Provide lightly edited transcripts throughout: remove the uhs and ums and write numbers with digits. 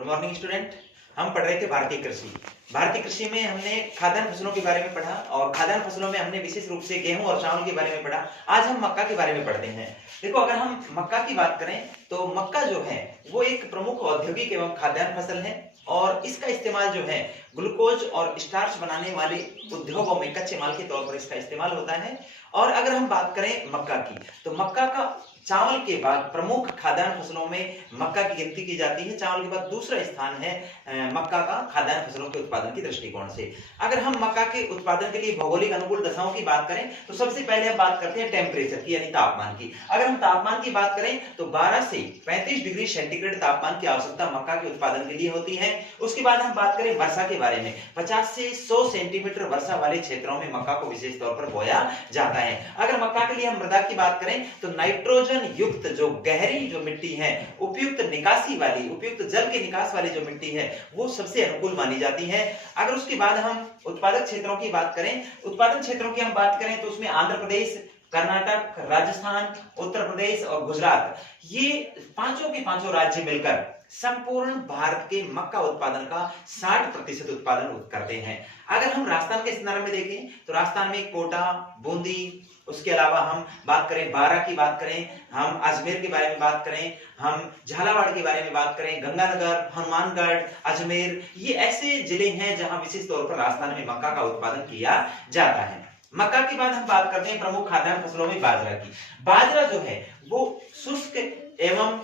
Good morning student. हम पढ़ रहे थे भारतीय कृषि। भारतीय कृषि में हमने खाद्यान्न फसलों के बारे में पढ़ा और खाद्यान्न फसलों में हमने विशेष रूप से गेहूं और चावल के बारे में पढ़ा। आज हम मक्का के बारे में पढ़ते हैं। देखो, अगर हम मक्का की बात करें तो मक्का जो है वो एक प्रमुख औद्योगिक एवं खाद्यान्न फसल है और इसका इस्तेमाल जो है ग्लूकोज और स्टार्च बनाने वाले उद्योगों में कच्चे माल के तौर पर इसका इस्तेमाल होता है। और अगर हम बात करें मक्का की, तो मक्का का चावल के बाद प्रमुख खाद्यान्न फसलों में मक्का की गिनती की जाती है। चावल के बाद दूसरा स्थान है मक्का का खाद्यान्न फसलों के उत्पादन की दृष्टिकोण से। अगर हम मक्का के उत्पादन के लिए भौगोलिक अनुकूल दशाओं की बात करें तो सबसे पहले हम बात करते हैं टेम्परेचर की, यानी तापमान की। अगर हम तापमान की बात करें तो 12 से 35 डिग्री सेंटीग्रेड तापमान की आवश्यकता मक्का के उत्पादन के लिए होती है। उसके बाद हम बात करें वर्षा के बारे में, 50 से 100 सेंटीमीटर वर्षा वाले क्षेत्रों में मक्का को विशेष तौर पर बोया जाता है। अगर मक्का के लिए हम मृदा की बात करें तो नाइट्रोजन युक्त जो गहरी जो मिट्टी है, उपयुक्त निकासी वाली, उपयुक्त जल के निकास वाली जो मिट्टी है वो सबसे अनुकूल मानी जाती है। अगर उसके बाद हम उत्पादक क्षेत्रों की बात करें, उत्पादन क्षेत्रों की हम बात करें तो उसमें आंध्र प्रदेश, कर्नाटक, राजस्थान, उत्तर प्रदेश और गुजरात, ये पांचों के पांचों राज्य मिलकर संपूर्ण भारत के मक्का उत्पादन का 60% उत्पादन करते हैं। अगर हम राजस्थान के संदर्भ में देखें तो राजस्थान में कोटा, बूंदी, उसके अलावा हम बात करें बारां की बात करें, हम अजमेर के बारे में बात करें, हम झालावाड़ के बारे में बात करें, गंगानगर, हनुमानगढ़, अजमेर, ये ऐसे जिले हैं जहां विशेष तौर पर राजस्थान में मक्का का उत्पादन किया जाता है। मक्का के बाद हम बात करते हैं प्रमुख खाद्यान्न फसलों में बाजरा की। बाजरा जो है वो शुष्क एवं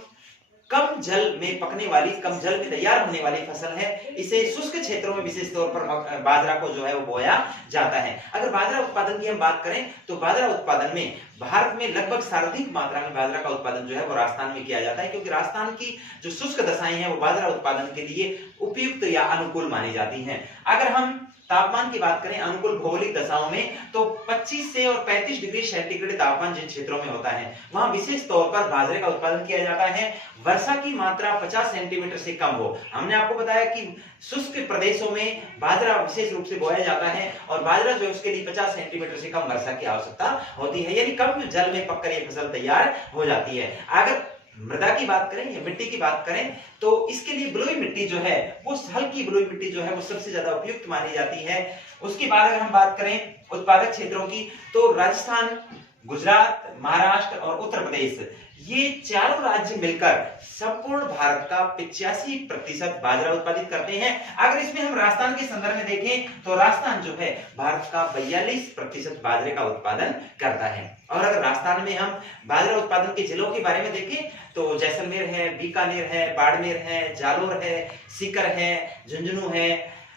कम जल में पकने वाली, कम जल में तैयार होने वाली फसल है। इसे शुष्क क्षेत्रों में विशेष तौर पर बाजरा को जो है वो बोया जाता है। अगर बाजरा उत्पादन की हम बात करें तो बाजरा उत्पादन में भारत में लगभग सर्वाधिक मात्रा में बाजरा का उत्पादन जो है वो राजस्थान में किया जाता है, क्योंकि राजस्थान की जो शुष्क दशाएं हैं वो बाजरा उत्पादन के लिए उपयुक्त या अनुकूल मानी जाती हैं। अगर हम तापमान की बात करें अनुकूल भौगोलिक दशाओं में तो 25 से और 35 डिग्री सेंटीग्रेड तापमान जिन क्षेत्रों में होता है वहां विशेष तौर पर बाजरे का उत्पादन किया जाता है। वर्षा की मात्रा 50 सेंटीमीटर से कम हो। हमने आपको बताया कि शुष्क प्रदेशों में बाजरा विशेष रूप से बोया जाता है और बाजरा जो है उसके लिए 50 सेंटीमीटर से कम वर्षा की आवश्यकता होती है, यानी कम जल में पककर ये फसल तैयार हो जाती है। अगर मृदा की बात करें या मिट्टी की बात करें तो इसके लिए बलुई मिट्टी जो है वो, हल्की बलुई मिट्टी जो है वो सबसे ज्यादा उपयुक्त मानी जाती है। उसके बाद अगर हम बात करें उत्पादक क्षेत्रों की तो राजस्थान, गुजरात, महाराष्ट्र और उत्तर प्रदेश, ये चारों राज्य मिलकर संपूर्ण भारत का 85% बाजरा उत्पादित करते हैं। अगर इसमें हम राजस्थान के संदर्भ में देखें तो राजस्थान जो है भारत का 42% बाजरे का उत्पादन करता है। और अगर राजस्थान में हम बाजरा उत्पादन के जिलों के बारे में देखें तो जैसलमेर है, बीकानेर है, बाड़मेर है, जालोर है, सीकर है, झुंझुनू है।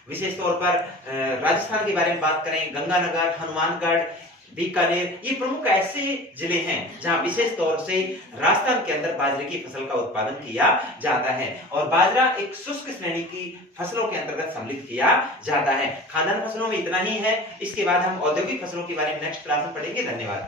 विशेष तौर पर राजस्थान के बारे में बात करें, गंगानगर, हनुमानगढ़, बीकानेर, ये प्रमुख ऐसे जिले हैं जहां विशेष तौर से राजस्थान के अंदर बाजरे की फसल का उत्पादन किया जाता है। और बाजरा एक शुष्क श्रेणी की फसलों के अंतर्गत सम्मिलित किया जाता है। खाद्यान्न फसलों में इतना ही है। इसके बाद हम औद्योगिक फसलों के बारे में नेक्स्ट क्लास में पढ़ेंगे। धन्यवाद।